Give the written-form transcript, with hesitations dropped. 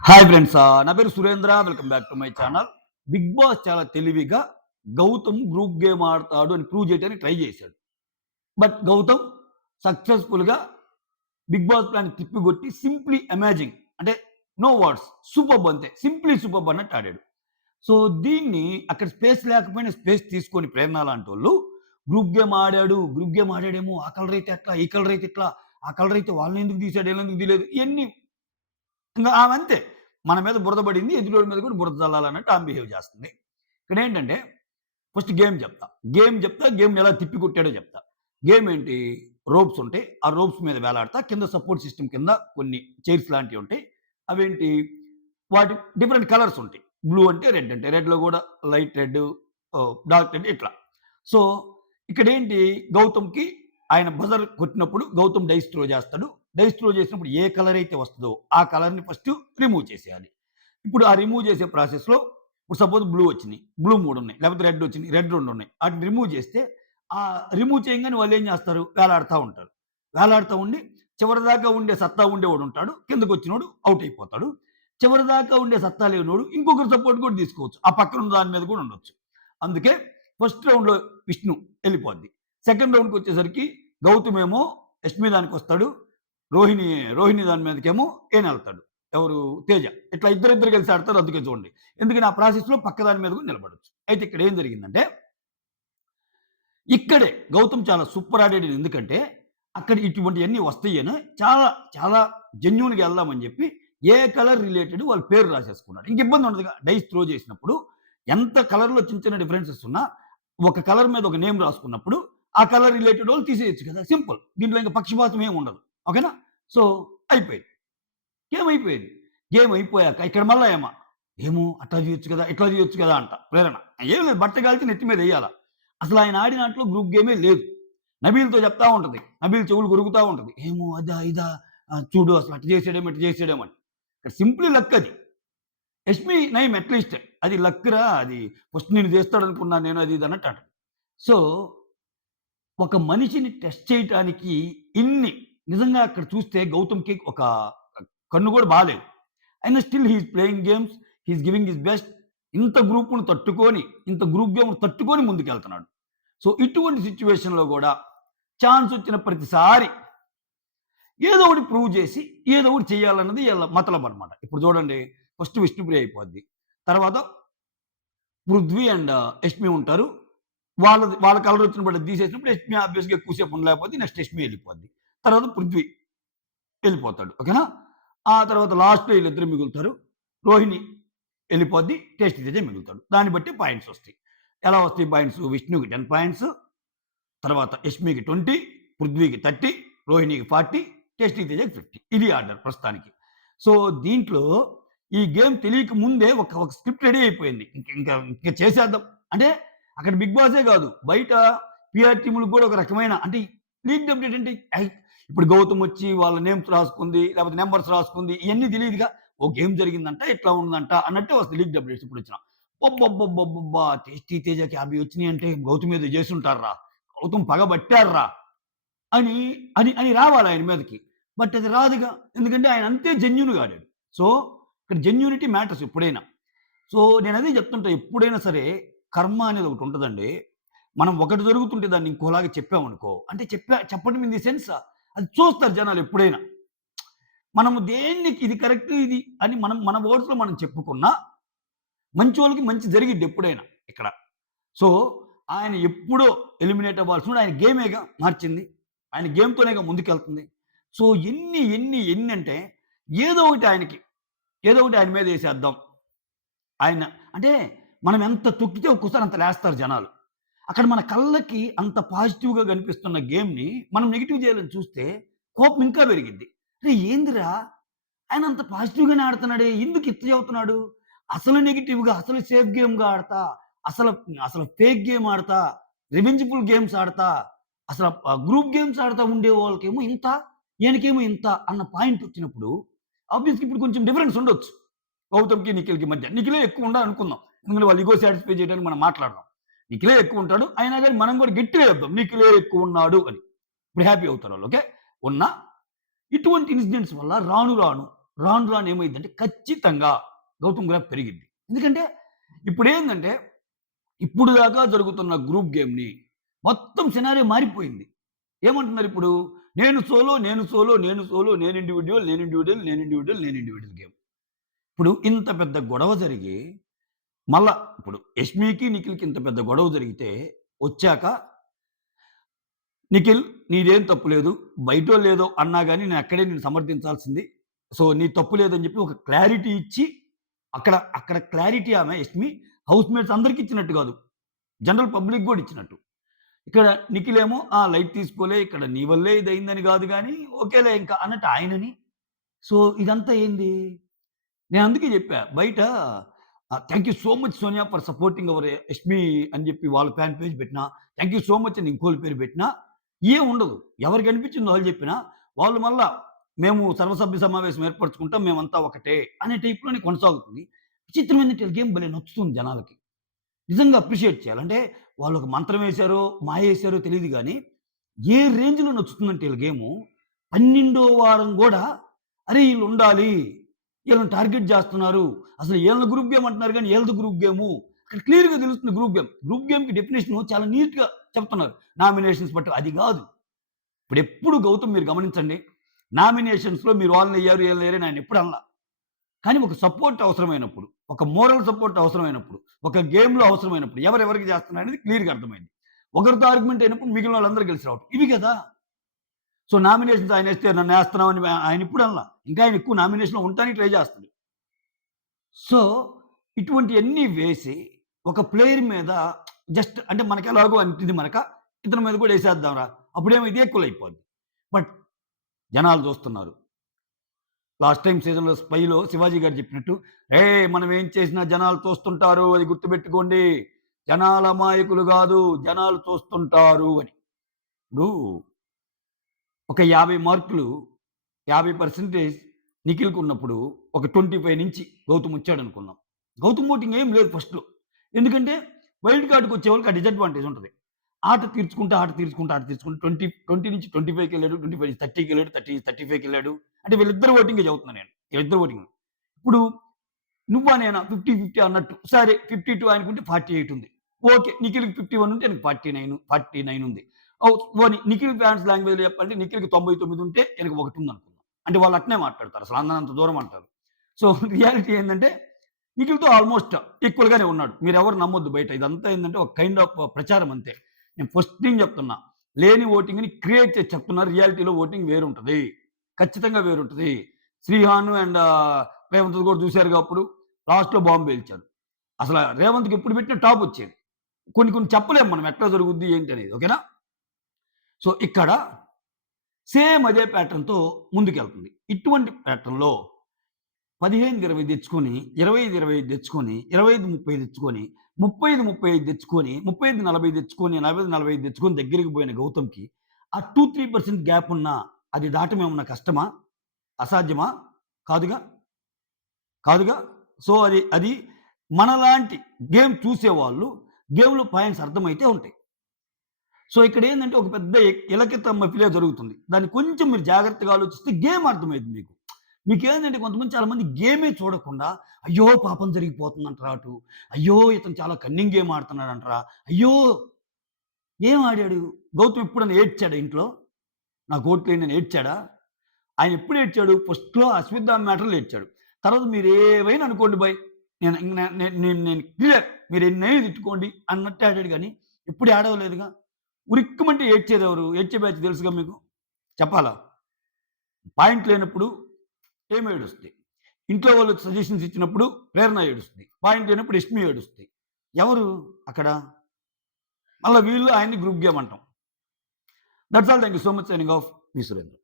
Hi friends, నా పేరు Surendra. Welcome back to my channel. Bigg Boss చాలా తెలివిగా గౌతమ్ గ్రూప్ గేమ్ ఆడతాడు అని ప్రూవ్ చేయడానికి ట్రై చేశాడు. బట్ గౌతమ్ సక్సెస్ఫుల్‌గా బిగ్ బాస్ ప్లాన్ తిప్పికొట్టి సింప్లీ అమేజింగ్ అంటే నో వర్డ్స్, సూపర్బ్ అంతే. సింప్లీ సూపర్బ్ అన్నట్టు ఆడాడు. సో దీన్ని అక్కడ స్పేస్ లేకపోయినా స్పేస్ తీసుకొని ప్రేరణ లాంటోళ్ళు గ్రూప్ గేమ్ ఆడాడు. గ్రూప్ గేమ్ ఆడాడేమో ఆ కలర్ అయితే అట్లా, ఈ కలర్ అయితే ఇట్లా, ఆ కలర్ అయితే వాళ్ళని ఎందుకు తీసాడు, వీళ్ళని ఎందుకు తీయలేదు, ఇయన్నీ ఇంగా ఆమంతే. మన మీద బురద పడింది. ఎదుటోడి మీద కూడా బురద చల్లాలన్నట్టు ఆమె బిహేవ్ చేస్తుంది. ఇక్కడేంటంటే ఫస్ట్ గేమ్ చెప్తా. గేమ్‌ని ఎలా తిప్పి కొట్టాడో చెప్తా. గేమ్ ఏంటి? రోప్స్ ఉంటాయి. ఆ రోప్స్ మీద వేలాడతా. కింద సపోర్ట్ సిస్టమ్ కింద కొన్ని చైర్స్ లాంటివి ఉంటాయి. అవేంటి? వాటి డిఫరెంట్ కలర్స్ ఉంటాయి. బ్లూ అంటే రెడ్ అంటే రెడ్‌లో కూడా లైట్ రెడ్, డార్క్ రెడ్ ఇట్లా. సో, ఇక్కడేంటి గౌతమ్‌కి ఆయన బజర్ కొట్టినప్పుడు గౌతమ్ డైస్ త్రో చేస్తాడు. డైస్ త్రో చేసినప్పుడు ఏ కలర్ అయితే వస్తదో ఆ కలర్‌ని ఫస్ట్ రిమూవ్ చేసేయాలి. ఇప్పుడు ఆ రిమూవ్ చేసే ప్రాసెస్‌లో ఇప్పుడు సపోజ్ బ్లూ వచ్చినియి. బ్లూ 3 ఉన్నాయి. లేకపోతే రెడ్ వచ్చినియి. రెడ్ 2 ఉన్నాయి. ఆటిని రిమూవ్ చేస్తే రిమూవ్ చేయంగానే వాళ్ళేం చేస్తారు? వేలాడుతా ఉంటారు. వేలాడుతా ఉండి చివరిదాకా ఉండే సత్తా ఉండేవాడుంటాడు. కిందకొచ్చినోడు ఔట్ అయిపోతాడు. చివరిదాకా ఉండే సత్తా లేనోడు ఇంకొకరి సపోర్ట్ కూడా తీసుకోవచ్చు. ఆ పక్కన ఉన్న దాని మీద కూడా ఉండొచ్చు. అందుకే ఫస్ట్ రౌండ్‌లో విష్ణు ఎళ్ళిపోద్ది. సెకండ్ రౌండ్‌కొచ్చేసరికి గౌతమ్ ఏమో యష్మి దానికొస్తాడు. రోహిణి, రోహిణి దాని మీదకేమో ఈయనెళ్తాడు. ఎవరు? తేజ. ఇట్లా ఇద్దరిద్దరు కలిసి ఆడతారు. అందుకే చూడండి. ఎందుకని ఆ ప్రాసెస్‌లో పక్క దాని మీద కూడా నిలబడొచ్చు. అయితే ఇక్కడ ఏం జరిగిందంటే, ఇక్కడే గౌతమ్ చాలా సూపర్ ఆడాడు. ఎందుకంటే, అక్కడ ఇటువంటియన్నీ వస్తాయని చాలా, చాలా జెన్యూన్‌గా ఎళ్దామని చెప్పి ఏ కలర్ రిలేటెడ్ వాళ్ళ పేరు రాసేసుకున్నాడు. ఇంక ఇబ్బంది ఉండదుగా. డైస్ త్రో చేసినప్పుడు ఎంత కలర్‌లో చిన్న, చిన్న డిఫరెన్సెస్ ఉన్నా ఒక కలర్ మీద ఒక నేమ్ రాసుకున్నప్పుడు ఆ కలర్ రిలేటెడ్ వాళ్ళు తీసేయొచ్చు కదా! సింపుల్. దీంట్లో ఇంక పక్షపాతం ఏమి ఉండదు. ఓకేనా? సో, అయిపోయింది. గేమ్ అయిపోయేది. గేమ్ అయిపోయాక ఇక్కడ మళ్ళా ఏమో అట్లా చేయొచ్చు కదా! ఇట్లా చేయొచ్చు కదా! అంట ప్రేరణ. ఏం లేదు, బట్ట కాల్చి నెత్తి మీద ఎయ్యాల. అసలు ఆయన ఆడినాట్లో గ్రూప్ గేమే లేదు. నబీల్‌తో చెప్తా ఉంటది. నబీల్ చెవులు కొరుకుతా ఉంటది. ఏమో అదా, ఇదా, చూడు అసలు అట్ట చేసాడేమో, ఇట్ట చేసాడేమో అని. ఇక్కడ సింప్లీ లక్ అది. యష్మి నయం అట్‌లీస్ట్ అది లక్‌రా, అది ఫస్ట్ నిన్ను చేస్తాడనుకున్నాను నేను అది ఇది అన్నట్టు అంటది. సో, ఒక మనిషిని టెస్ట్ చేయటానికి ఇన్ని నిజంగా అక్కడ చూస్తే గౌతమ్‌కి ఒక కన్ను కూడా బాలేదు. అయినా still he is playing games. He is giving his best. ఇంత గ్రూప్‌ని తట్టుకొని, ఇంత గ్రూప్ గేమ్‌ని తట్టుకొని ముందుకెళ్తున్నాడు. సో, ఇటువంటి సిట్యుయేషన్‌లో గూడా ఛాన్స్ వచ్చిన ప్రతిసారి ఏదో ఒకటి ప్రూవ్ చేసి, ఏదో ఒకటి చేయాలన్నది ఈళ్ళ మతలబనమాట. ఇప్పుడు చూడండి, ఫస్ట్ విష్ణుప్రియ అయిపోద్ది. తర్వాత పృథ్వీ అండ్ యష్మి ఉంటారు. వాళ్ళ కలర్ వచ్చిన బట్టి తీసేసినప్పుడు యష్మి ఆబ్వియస్‌గా ఎక్కువ సేపు ఉండలేకపోద్ది. నెక్స్ట్ యష్మి ఎళ్ళిపోద్ది. తర్వాత పృథ్వీ ఎళ్ళిపోతాడు. ఓకేనా? ఆ తర్వాత లాస్ట్‌లో ఈళ్ళిద్దరు మిగులుతారు. రోహిణి ఎళ్ళిపోద్ది. టేస్టీ తేజ మిగులుతాడు. దాన్ని బట్టి పాయింట్స్ వస్తాయి. ఎలా వస్తాయి పాయింట్స్? విష్ణుకి 10 పాయింట్స్, తర్వాత యష్మికి 20, పృథ్వీకి 30, రోహిణికి 40, టేస్టీ తేజకి 50. ఇది ఆర్డర్ ప్రస్తుతానికి. సో, దీంట్లో ఈ గేమ్ తెలియక ముందే ఒక స్క్రిప్ట్ రెడీ అయిపోయింది. ఇంక చేసేద్దాం. అంటే అక్కడ బిగ్ బాసే కాదు. బయట పీఆర్ టీములకు కూడా ఒక రకమైన అంటే లీక్డ్ అప్డేట్ అంటే ఇప్పుడు గౌతమ్ వచ్చి వాళ్ళ నేమ్స్ రాసుకుంది, లేకపోతే నంబర్స్ రాసుకుంది. ఇయన్నీ తెలీదుగా. ఓ గేమ్ జరిగిందంట, ఇట్లా ఉందంట అన్నట్టే వస్తాయి లీక్డ్ అప్డేట్స్ ఇప్పుడొచ్చినా. అబ్బబ్బబ్బబ్బబ్బా! టేస్టీ తేజకి 50 వచ్చినియంటే గౌతమ్ ఏదో చేసుంటార్రా. గౌతమ్ పగబట్టార్రా అని అని రావాలి ఆయన మీదకి. బట్ అది రాదుగా. ఎందుకంటే ఆయన అంతే జెన్యూన్‌గా ఆడాడు. సో, ఇక్కడ జెన్యూనిటీ మ్యాటర్స్ ఎప్పుడైనా. సో, నేనదే చెప్తుంటా ఎప్పుడైనా సరే కర్మ అనేది ఒకటుంటదండి. మనం ఒకటి జరుగుతుంటే దాన్ని ఇంకోలాగా చెప్పామనుకో, అంటే చెప్పడం ఇన్ ది సెన్స్ అది చూస్తారు జనాలు ఎప్పుడైనా. మనము దేన్ని ఇది కరెక్ట్ ఇది అని మన వర్డ్స్‌లో మనం చెప్పుకున్నా, మంచోళ్ళకి మంచి జరిగిద్ది ఎప్పుడైనా ఇక్కడ. సో, ఆయన ఎప్పుడో ఎలిమినేట్ అవ్వాల్సినోడు ఆయన గేమేగా మార్చింది. ఆయన గేమ్‌తోనేగా ముందుకెళ్తుంది. సో, ఎన్నంటే ఏదో ఒకటి ఆయనకి, ఏదో ఒకటి ఆయన మీద ఏసేద్దాం. ఆయన అంటే మనం ఎంత తొక్కితే ఒక్కోసారి అంత లేస్తారు జనాలు. అక్కడ మన కళ్ళకి అంత పాజిటివ్‌గా కనిపిస్తున్న గేమ్‌ని మనం నెగెటివ్ చేయాలని చూస్తే కోపం ఇంకా పెరిగిద్ది. అరే ఏందిరా! ఆయన అంత పాజిటివ్‌గానే ఆడుతున్నాడే, ఎందుకు ఇట్ట చెబుతున్నాడు? అసలు నెగెటివ్‌గా, అసలు సేఫ్ గేమ్‌గా ఆడతా, అసలు అసలు ఫేక్ గేమ్ ఆడతా, రివెంజ్‌ఫుల్ గేమ్స్ ఆడతా, అసల గ్రూప్ గేమ్స్ ఆడతా ఉండే వాళ్ళకేమో ఇంత, ఈయనకేమో ఇంత అన్న పాయింట్ వచ్చినప్పుడు ఆబ్వియస్‌గా ఇప్పుడు కొంచెం డిఫరెన్స్ ఉండొచ్చు. గౌతమ్‌కి, నిఖిల్‌కి మధ్య. నిఖిలే ఎక్కువ ఉండాలనుకుందాం. ఎందుకంటే వాళ్ళ ఇగో సాటిస్ఫై చేయడానికి మనం మాట్లాడదాం. నిఖిలే ఎక్కువుంటాడు. అయినా గాని మనం కూడా గట్టిగా చెప్దాం. నిఖిలే ఎక్కువున్నాడు అని. ఇప్పుడు హ్యాపీ అవుతారు వాళ్ళు. ఓకే. ఉన్నా ఇటువంటి ఇన్సిడెంట్స్ వల్ల రాను రాను రాను రాను ఏమైద్దంటే ఖచ్చితంగా గౌతమ్ గ్రాఫ్ పెరిగిద్ది. ఎందుకంటే ఇప్పుడేందంటే, ఇప్పుడు దాకా జరుగుతున్న గ్రూప్ గేమ్‌ని మొత్తం సినారియో మారిపోయింది. ఏమంటున్నారిప్పుడు? నేను సోలో, నేను సోలో, నేను సోలో, నేను ఇండివిడ్యువల్, నేను ఇండివిడ్యువల్, నేను ఇండివిడ్యువల్, నేను ఇండివిడ్యువల్ గేమ్. ఇప్పుడు ఇంత పెద్ద గొడవ జరిగి, మళ్ళా ఇప్పుడు 'యష్మికి, నిఖిల్‌కి' ఇంత పెద్ద గొడవ జరిగితే వచ్చాక నిఖిల్ నీదేం తప్పు లేదు. బయటోళ్ళేదో అన్నా గాని నేనక్కడే నిన్ను సమర్థించాల్సింది. సో, నీ తప్పు లేదని చెప్పి ఒక క్లారిటీ ఇచ్చి అక్కడ క్లారిటీ ఆమె 'యష్మి' హౌస్‌మేట్స్ అందరికి ఇచ్చినట్టు కాదు. జనరల్ పబ్లిక్ గూడా ఇచ్చినట్టు. ఇక్కడ నిఖిలేమో లైట్ తీసుకోలే ఇక్కడ నీ వల్లే ఇదయిందని గాదు గానీ, ఓకేలే ఇంకా అన్నట్టు ఆయనని. సో, ఇదంతా ఏంది? నేను అందుకే జెప్పా. బయట thank you so much Sonia for supporting hour Yashmi అని జెప్పి వాళ్ళ ఫ్యాన్ పేజ్ పెట్టినా, థాంక్ యూ సో మచ్ అని ఇంకోళ్ళ పేరు పెట్టినా, ఏముండదు. ఎవరికనిపించిందో వాళ్ళు చెప్పినా, వాళ్ళు మళ్ళా మేము సర్వసభ్య సమావేశం ఏర్పరచుకుంటాం. మేమంతా ఒకటే అనే టైప్‌లోనే కొనసాగుతుంది. విచిత్రం ఏందంటే గేమ్ భలే నచ్చుతుంది జనాలకి. నిజంగా అప్రిషియేట్ చేయాలి. అంటే వాళ్ళొక మంత్రం వేశారో, మాయేశారో తెలీదు గానీ, ఏ రేంజ్‌లో నచ్చుతుందంటే ఈళ్ళ గేము, 12వ వారం గూడా అరే! ఈళ్ళుండాలి. ఈళ్ళని టార్గెట్ జేస్తున్నారు. అసలు ఈళ్ళని గ్రూప్ గేమ్ అంటున్నారు గానీ, ఈళ్ళది గ్రూప్ గేము. ఇక్కడ క్లియర్‌గా తెలుస్తుంది గ్రూప్ గేమ్. గ్రూప్ గేమ్‌కి డెఫినిషను చాలా నీట్‌గా చెప్తున్నారు. నామినేషన్స్ బట్టి అది గాదు. ఇప్పుడెప్పుడు గౌతమ్ మీరు గమనించండి. నామినేషన్స్‌లో మీరు వాళ్ళనెయ్యారు, ఈళ్ళనెయ్యారని ఆయనెప్పుడు అనలా. కానీ ఒక సపోర్ట్ అవసరమైనప్పుడు, ఒక మోరల్ సపోర్ట్ అవసరమైనప్పుడు, ఒక గేమ్‌లో అవసరమైనప్పుడు ఎవరెవరికి చేస్తున్నారనేది క్లియర్‌గా అర్థమైంది. ఒకరితో ఆర్గ్యుమెంట్ అయినప్పుడు మిగిలిన వాళ్ళందరూ కలిసి రావటం. ఇవి గదా! సో, నామినేషన్స్ ఆయనేస్తే నన్నేస్తున్నావని ఆయనెప్పుడు అనలా. ఇంకా ఆయన ఎక్కువ నామినేషన్‌లో ఉండటానికి ట్రై చేస్తాడు. సో, ఇటువంటియన్నీ వేసి ఒక ప్లేయర్ మీద జస్ట్ అంటే మనకెలాగో అంటింది మనక, ఇతని మీద కూడా ఎసేద్దాంరా. అప్పుడేమో ఇది ఈక్వల్ అయిపోద్ది. బట్ జనాలు చూస్తున్నారు. లాస్ట్ టైమ్ సీజన్‌లో 'స్పై'లో శివాజీ గారు చెప్పినట్టు, "ఏయ్! మనం ఏం చేసినా జనాలు చూస్తుంటారు. అది గుర్తుపెట్టుకోండి. జనాలు అమాయకులు గాదు. జనాలు చూస్తుంటారు" అని. ఇప్పుడు ఒక 50 మార్కులు 50% నిఖిల్‌కున్నప్పుడు ఒక 25 నుంచి గౌతమ్ వచ్చాడనుకుందాం. గౌతమ్ ఓటింగ్ ఏం లేదు ఫస్ట్‌లో. ఎందుకంటే వైల్డ్ కార్డ్‌కొచ్చేవాళ్ళకి ఆ డిసడ్వాంటేజ్ ఉంటది. ఆట తీర్చుకుంటా, ఆట తీర్చుకుంటా, ఆట తీర్చుకుంటా 20 నుంచి 25కెళ్ళాడు. 25 నుంచి 30కెళ్ళాడు. 30 నుంచి 35కెళ్ళాడు. అంటే వీళ్ళిద్దరి ఓటింగే చెబుతున్నా నేను. వీళ్ళిద్దరి ఓటింగ్. ఇప్పుడు నువ్వా నేనా 50, 50 అన్నట్టు. సరే 52 ఆయనకుంటే 48 ఉంది. ఓకే. నిఖిల్‌కి 51 ఉంటే ఈయనకి 49 ఉంది. పోనీ నిఖిల్ ఫ్యాన్స్ లాంగ్వేజ్‌లో చెప్పాలంటే నిఖిల్‌కి 99 ఉంటే ఈయనకి 1 ఉందనుకుందాం. అంటే వాళ్ళు అట్నే మాట్లాడతారు. అసలు అందనంత దూరం అంటారు. సో, రియాలిటీ ఏందంటే నిఖిల్‌తో ఆల్‌మోస్ట్ ఈక్వల్‌గానే ఉన్నాడు. మీరెవరు నమ్మొద్దు బయట. ఇదంతా ఏందంటే ఒక కైండ్ ఆఫ్ ప్రచారం అంతే. నేను ఫస్ట్ నుంచి చెప్తున్నా. లేని ఓటింగ్‌ని క్రియేట్ చేసి చెప్తున్నా. రియాలిటీలో ఓటింగ్ వేరుంటది. ఖచ్చితంగా వేరుంటది. శ్రీహాను అండ్ రేవంత్‌ది కూడా చూసారుగా అప్పుడు. లాస్ట్‌లో బాంబ్ పేల్చారు. అసల రేవంత్‌కి ఎప్పుడు పెట్టినా టాప్ వచ్చేది. కొన్ని కొన్ని చెప్పలేము మనం ఎట్లా జరుగుద్ది ఏంటి అనేది. ఓకేనా? సో, ఇక్కడ సేమ్ అదే ప్యాటర్న్‌తో ముందుకెళ్తుంది. ఇటువంటి ప్యాటర్న్‌లో 15, 20 తెచ్చుకొని, 25, 25 తెచ్చుకొని, 25, 30 తెచ్చుకొని, 35, 35 తెచ్చుకొని, 35, 40 తెచ్చుకొని, 40, 45 తెచ్చుకొని దగ్గరికి పోయిన గౌతమ్‌కి ఆ 2, 3% గ్యాప్ ఉన్నా అది దాటం ఏమన్నా కష్టమా? అసాధ్యమా? కాదుగా. కాదుగా. సో, అది మనలాంటి గేమ్ చూసేవాళ్ళు గేమ్‌లో పాయింట్స్ అర్థమైతే ఉంటాయి. సో, ఇక్కడేందంటే ఒక పెద్ద ఇలకిత మఫిలే జరుగుతుంది. దాన్ని కొంచెం మీరు జాగ్రత్తగా ఆలోచిస్తే గేమ్ అర్థమైద్ది మీకు. మీకేందంటే కొంతమంది చాలామంది గేమే చూడకుండా, అయ్యో! పాపం జరిగిపోతుందంటరా అటు. అయ్యో! ఇతను చాలా కన్నింగ్ గేమ్ ఆడుతున్నాడంటరా. అయ్యో! ఏం ఆడాడు? గౌతమ్ ఎప్పుడన్నా ఏడ్చాడా ఇంట్లో? నాకు ఓట్లేయండని ఏడ్చాడా? ఆయన ఎప్పుడు ఏడ్చాడు? ఫస్ట్‌లో అశ్విత్ దాని మ్యాటర్‌లో ఏడ్చాడు. తర్వాత మీరేమైనా అనుకోండి బయ్. నేను ఇంక నే నే నేను నేను క్లియర్. మీరెన్నైనా తిట్టుకోండి అన్నట్టే ఆడాడు గానీ, ఎప్పుడు ఏడవలేదుగా. ఉరిక్కుమంటే ఏడ్చేదెవరు? ఏడ్చే బ్యాచ్ తెలుసుగా మీకు. చెప్పాలా? పాయింట్ లేనప్పుడు ఏమి ఏడుస్తది. ఇంట్లో వాళ్ళు సజెషన్స్ ఇచ్చినప్పుడు ప్రేరణ ఏడుస్తది. పాయింట్ లేనప్పుడు యష్మి ఏడుస్తది. ఎవరు అక్కడ? మళ్ళా వీళ్ళు ఆయన్ని గ్రూప్ గేమ్ అంటాం. That's all. Thank you so much signing off. Me Surendra.